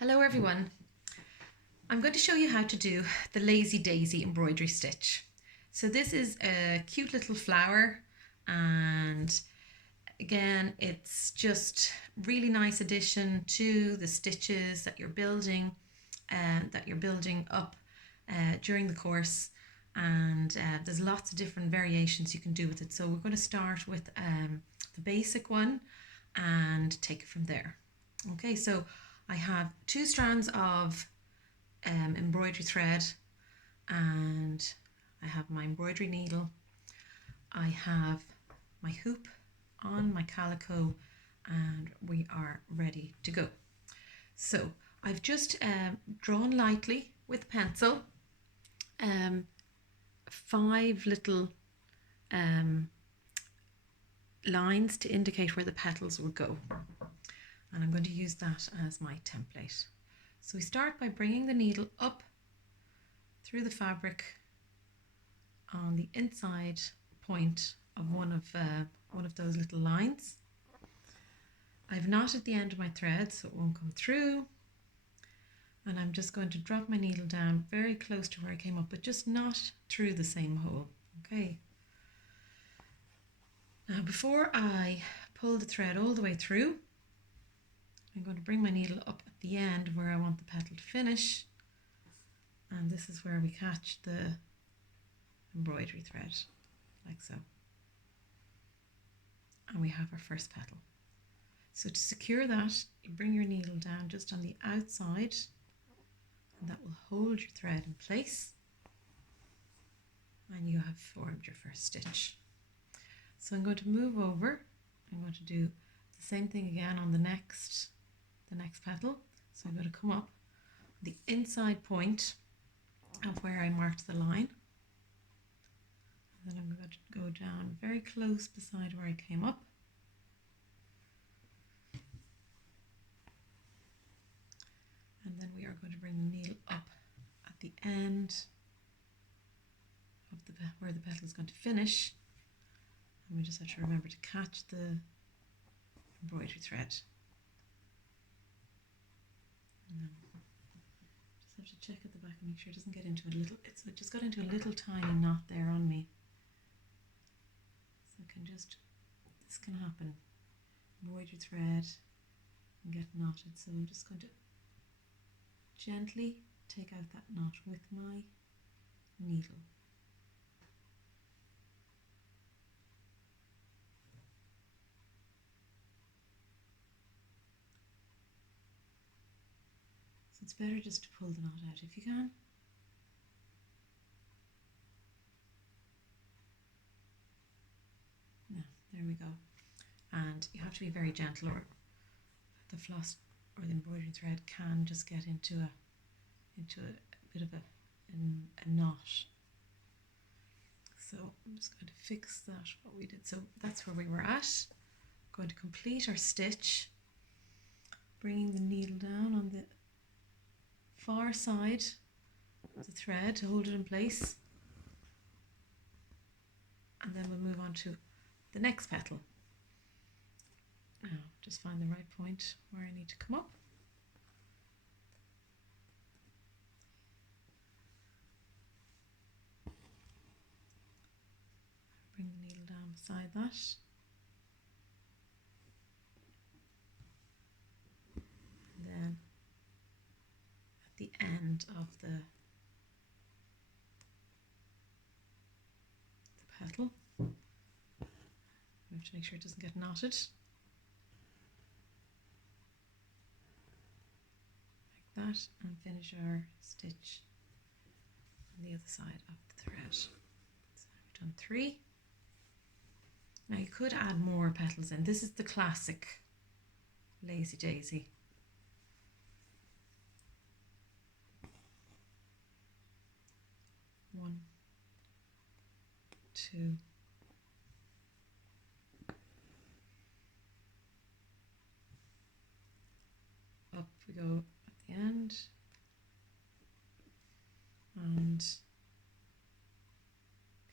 Hello everyone. I'm going to show you how to do the Lazy Daisy embroidery stitch. So this is a cute little flower, and again it's just really nice addition to the stitches that you're building up during the course, and there's lots of different variations you can do with it. So we're going to start with the basic one and take it from there. Okay, so I have 2 strands of embroidery thread, and I have my embroidery needle. I have my hoop on my calico, and we are ready to go. So I've just drawn lightly with pencil 5 little lines to indicate where the petals will go, and I'm going to use that as my template. So we start by bringing the needle up through the fabric on the inside point of one of those little lines. I've knotted the end of my thread so it won't come through, and I'm just going to drop my needle down very close to where I came up, but just not through the same hole. Okay. Now before I pull the thread all the way through, I'm going to bring my needle up at the end where I want the petal to finish, and this is where we catch the embroidery thread, like so. And we have our first petal. So to secure that, you bring your needle down just on the outside, and that will hold your thread in place, and you have formed your first stitch. So I'm going to move over. I'm going to do the same thing again on the next petal. So I'm going to come up the inside point of where I marked the line, and then I'm going to go down very close beside where I came up, and then we are going to bring the needle up at the end of where the petal is going to finish, and we just have to remember to catch the embroidery thread. And then just have to check at the back and make sure it doesn't get into it just got into a little tiny knot there on me. So this can happen. Embroidery thread and get knotted. So I'm just going to gently take out that knot with my needle. So it's better just to pull the knot out if you can. Now, there we go. And you have to be very gentle, or the floss or the embroidery thread can just get into a bit of a knot. So I'm just going to fix that, what we did. So that's where we were at. Going to complete our stitch, bringing the needle down on the far side of the thread to hold it in place, and then we'll move on to the next petal. Now just find the right point where I need to come up. Bring the needle down beside that. And then at the end of the petal, we have to make sure it doesn't get knotted. Like that, and finish our stitch on the other side of the thread. So we've done 3. Now you could add more petals in. This is the classic Lazy Daisy. One, 2, up we go at the end, and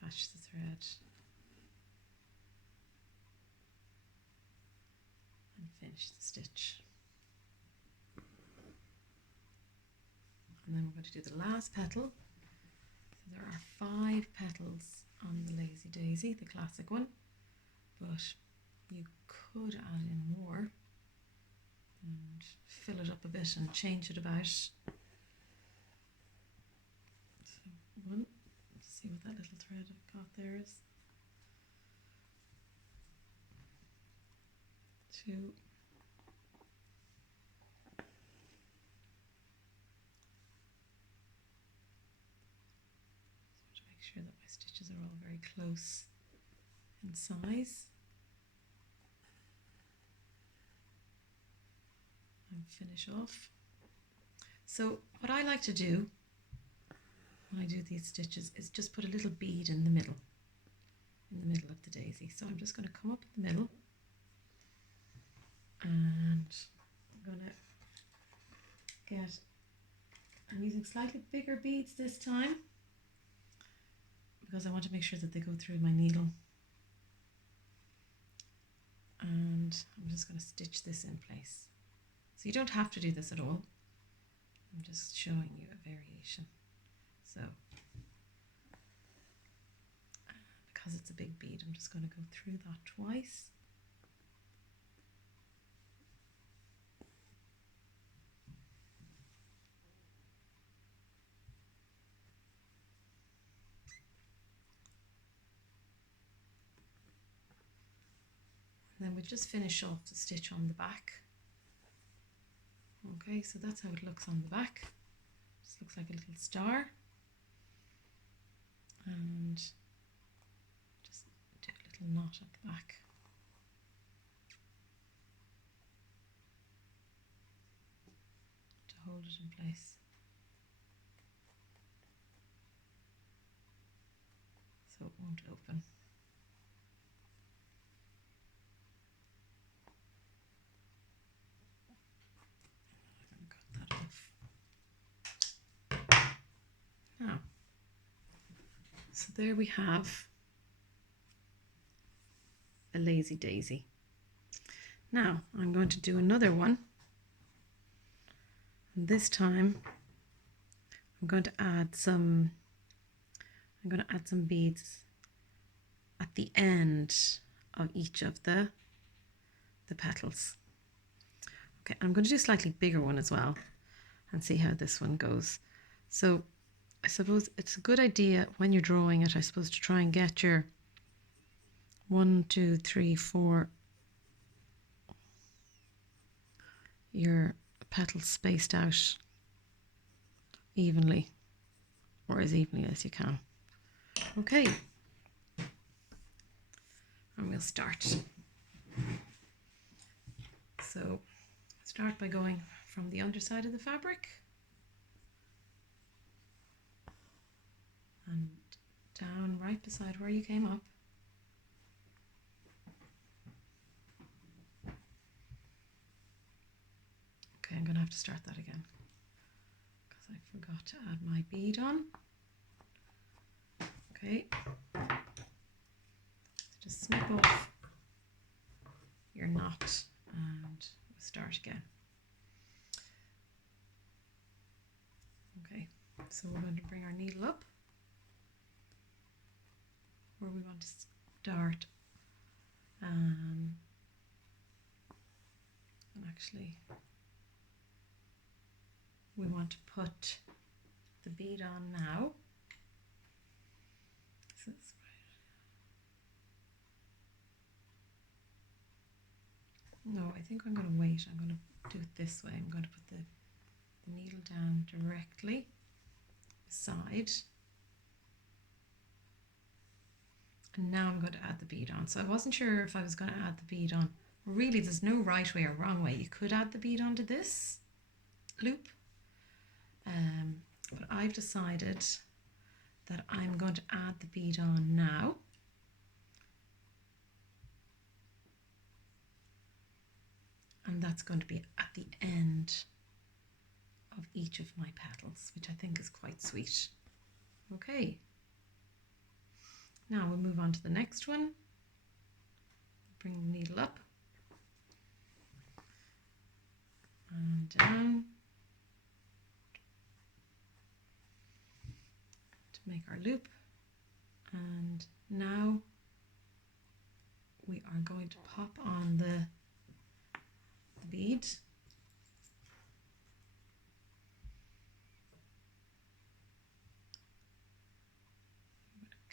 catch the thread and finish the stitch. then we're going to do the last petal. So there are 5 petals on the Lazy Daisy, the classic one, but you could add in more and fill it up a bit and change it about. So 1, let's see what that little thread I've got there is. 2, to make sure that my stitches are all very close in size. And finish off. So what I like to do when I do these stitches is just put a little bead in the middle of the daisy. So I'm just going to come up in the middle and I'm going to get, I'm using slightly bigger beads this time because I want to make sure that they go through my needle. And I'm just going to stitch this in place. So you don't have to do this at all. I'm just showing you a variation. So, because it's a big bead, I'm just going to go through that twice. And then we just finish off the stitch on the back. Okay, so that's how it looks on the back. Just looks like a little star. And just do a little knot at the back. To hold it in place. So it won't open. Cut that off. Now, so there we have a Lazy Daisy. Now I'm going to do another one. And this time I'm going to add some beads at the end of each of the petals. Okay, I'm going to do a slightly bigger one as well and see how this one goes. So I suppose it's a good idea when you're drawing it, I suppose, to try and get your 1, 2, 3, 4 your petals spaced out evenly, or as evenly as you can. Okay, and we'll start. So start by going from the underside of the fabric and down right beside where you came up. Okay, I'm going to have to start that again because I forgot to add my bead on. Okay, so just snip off your knot and we'll start again. Okay, so we're going to bring our needle up where we want to start, and actually we want to put the bead on now. So that's right. No, I think I'm going to wait. I'm going to do it this way. I'm going to put the needle down directly beside. And now I'm going to add the bead on. So I wasn't sure if I was going to add the bead on. Really, there's no right way or wrong way. You could add the bead onto this loop. But I've decided that I'm going to add the bead on now. And that's going to be at the end of each of my petals, which I think is quite sweet. Okay. Now we'll move on to the next one. Bring the needle up and down. make our loop, and now we are going to pop on the bead.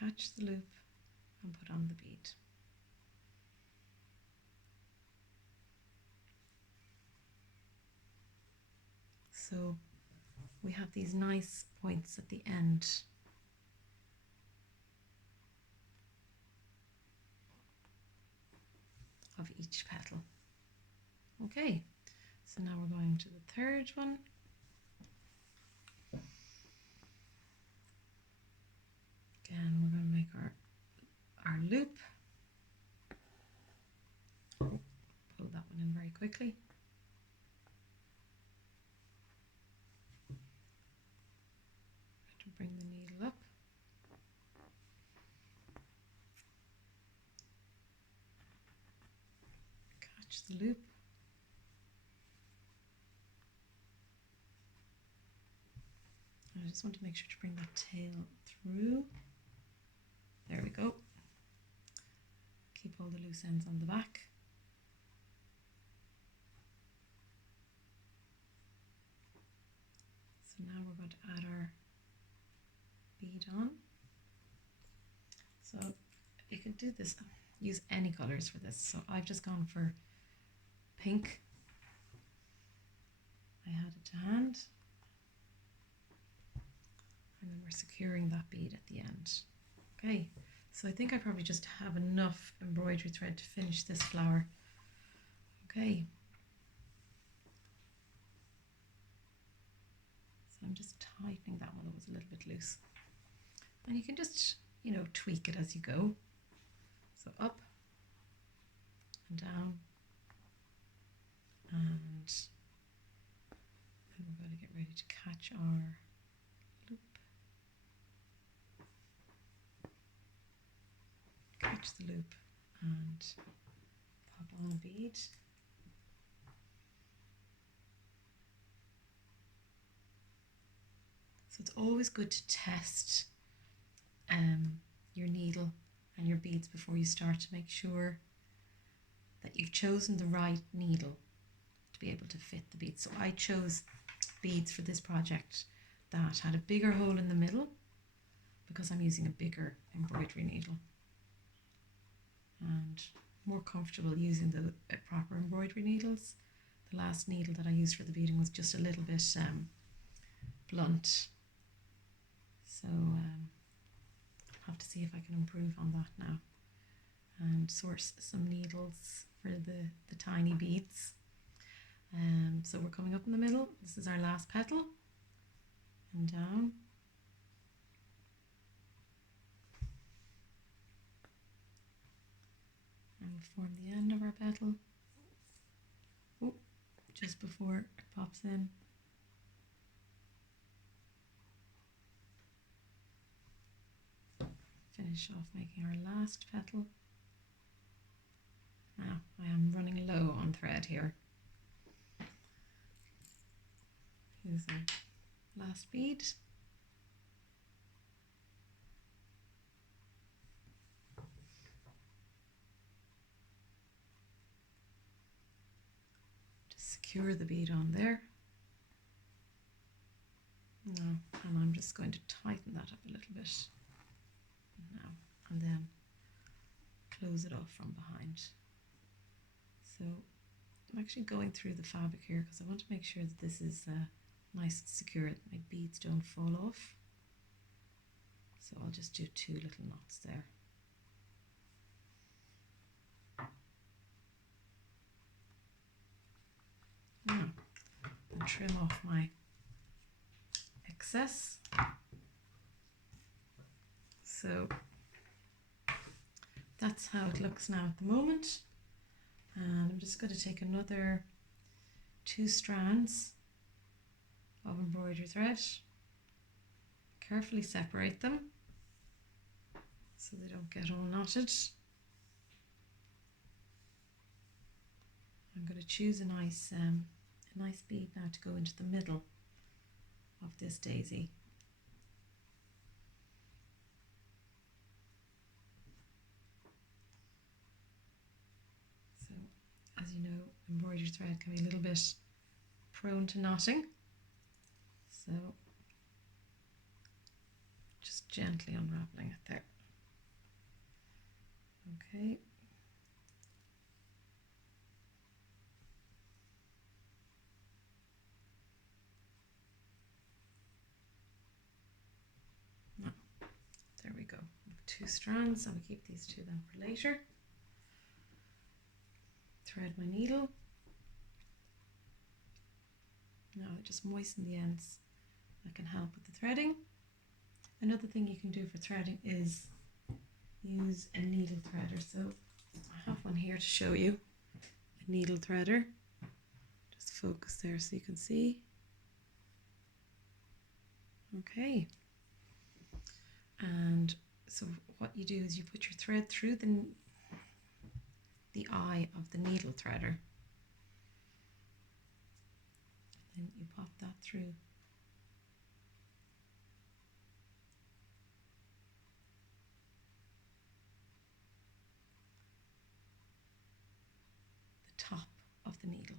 Catch the loop and put on the bead. So we have these nice points at the end. Of each petal. Okay, so now we're going to the third one. Again, we're going to make our loop. Oh, pull that one in very quickly. To bring the needle up. Catch the loop. I just want to make sure to bring that tail through. There we go. Keep all the loose ends on the back. So now we're going to add our bead on. So you can do this, use any colors for this. So I've just gone for pink. I had it to hand. And then we're securing that bead at the end. Okay, so I think I probably just have enough embroidery thread to finish this flower. Okay. So I'm just tightening that one that was a little bit loose. And you can just, you know, tweak it as you go. So up and down. And then we're going to get ready to catch our loop. Catch the loop and pop on a bead. So it's always good to test your needle and your beads before you start, to make sure that you've chosen the right needle to be able to fit the beads. So I chose beads for this project that had a bigger hole in the middle because I'm using a bigger embroidery needle, and more comfortable using the proper embroidery needles. The last needle that I used for the beading was just a little bit blunt, so I'll have to see if I can improve on that now and source some needles for the tiny beads. So we're coming up in the middle. This is our last petal, and down. And we'll form the end of our petal. Oh, just before it pops in. Finish off making our last petal. Now I am running low on thread here. Here's our last bead. Just secure the bead on there. Now, and I'm just going to tighten that up a little bit now, and then close it off from behind. So I'm actually going through the fabric here because I want to make sure that this is nice and secure, that my beads don't fall off. So I'll just do 2 little knots there. Now, I'll trim off my excess. So that's how it looks now at the moment. And I'm just going to take another 2 strands of embroidery thread, carefully separate them so they don't get all knotted. I'm going to choose a nice bead now to go into the middle of this daisy. you know, embroidery thread can be a little bit prone to knotting. So just gently unraveling it there. Okay. Now, there we go. 2 strands, and we keep these 2 then for later. Thread my needle. Now I just moisten the ends. That can help with the threading. Another thing you can do for threading is use a needle threader. So I have one here to show you. A needle threader. Just focus there so you can see. Okay. And so what you do is you put your thread through the eye of the needle threader. And you pop that through. The top of the needle.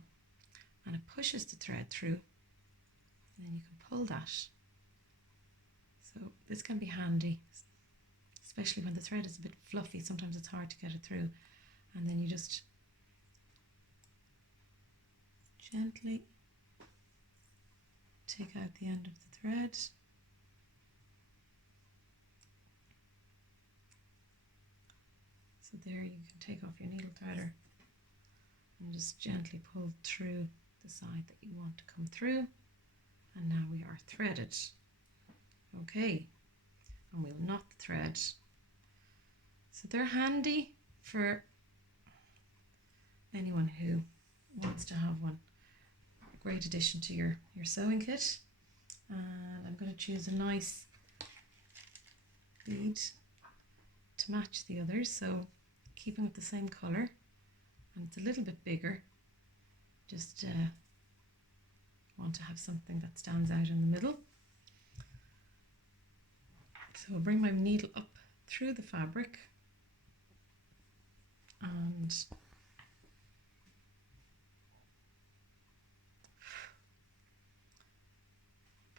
And it pushes the thread through. And then you can pull that. So this can be handy, especially when the thread is a bit fluffy. Sometimes it's hard to get it through. And then you just gently take out the end of the thread. So there you can take off your needle threader and just gently pull through the side that you want to come through. And now we are threaded. Okay, and we'll knot the thread. So they're handy for anyone who wants to have one. A great addition to your sewing kit. And I'm going to choose a nice bead to match the others, so keeping with the same colour, and it's a little bit bigger. Just want to have something that stands out in the middle. So I'll bring my needle up through the fabric and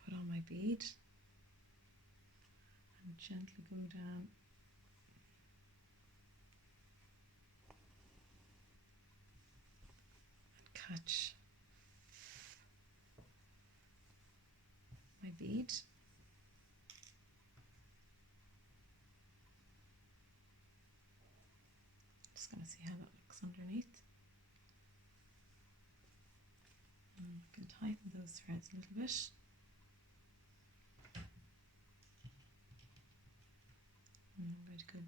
put on my bead and gently go down and catch my bead. Just going to see how that looks underneath. And I can tighten those threads a little bit. And I'm going to go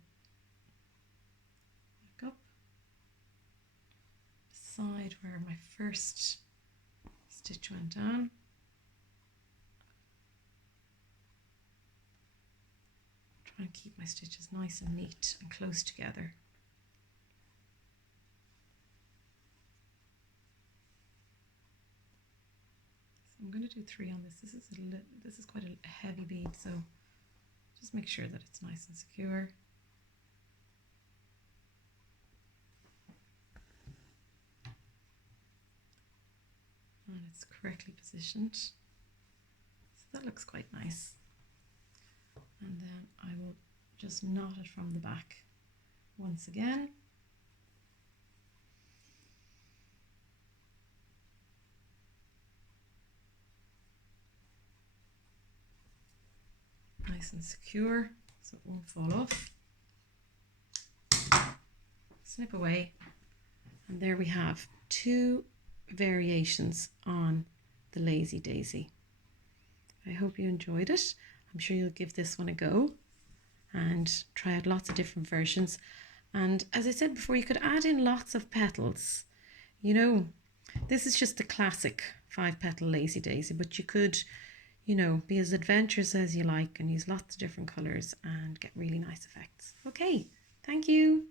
back up beside where my first stitch went down. Try and keep my stitches nice and neat and close together. So I'm going to do 3 on this. This is quite a heavy bead, so just make sure that it's nice and secure. And it's correctly positioned. So that looks quite nice. And then I will just knot it from the back once again. Nice and secure, so it won't fall off. Snip away, and there we have 2 variations on the Lazy Daisy. I hope you enjoyed it. I'm sure you'll give this one a go and try out lots of different versions. And as I said before, you could add in lots of petals. You know, this is just the classic 5-petal Lazy Daisy, but you could, you know, be as adventurous as you like and use lots of different colours and get really nice effects. Okay, thank you.